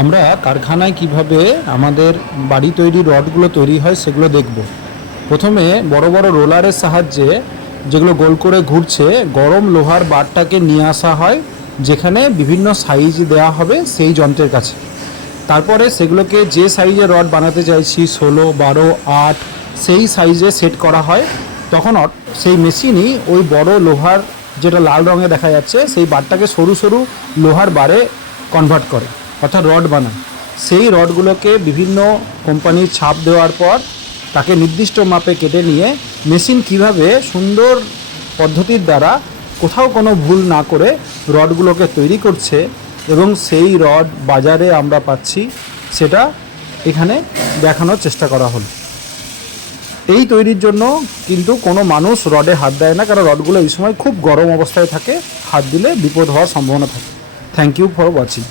আমরা কারখানায় কিভাবে আমাদের বাড়ি তৈরি রডগুলো তৈরি হয় সেগুলো দেখব। প্রথমে বড় বড় রোলারের সাহায্যে যেগুলো গোল করে ঘুরছে গরম লোহার বারটাকে নিয়ে আসা হয়, যেখানে বিভিন্ন সাইজ দেওয়া হবে সেই যন্ত্রের কাছে। তারপরে সেগুলোকে যে সাইজে রড বানাতে চাইছি 16, 12, 8 সেই সাইজে সেট করা হয়। তখন সেই মেশিনই ওই বড় লোহার, যেটা লাল রঙে দেখা যাচ্ছে, সেই বারটাকে সরু সরু লোহার বারে কনভার্ট করে, অর্থাৎ রড বানায়। সেই রডগুলোকে বিভিন্ন কোম্পানির ছাপ দেওয়ার পর তাকে নির্দিষ্ট মাপে কেটে নিয়ে মেশিন কিভাবে সুন্দর পদ্ধতির দ্বারা কোথাও কোনো ভুল না করে রডগুলোকে তৈরি করছে এবং সেই রড বাজারে আমরা পাচ্ছি, সেটা এখানে দেখানোর চেষ্টা করা হলো। এই তৈরির জন্য কিন্তু কোনো মানুষ রডে হাত দেয় না, কারণ রডগুলো এই সময় খুব গরম অবস্থায় থাকে, হাত দিলে বিপদ হওয়ার সম্ভাবনা থাকে। Thank you for watching.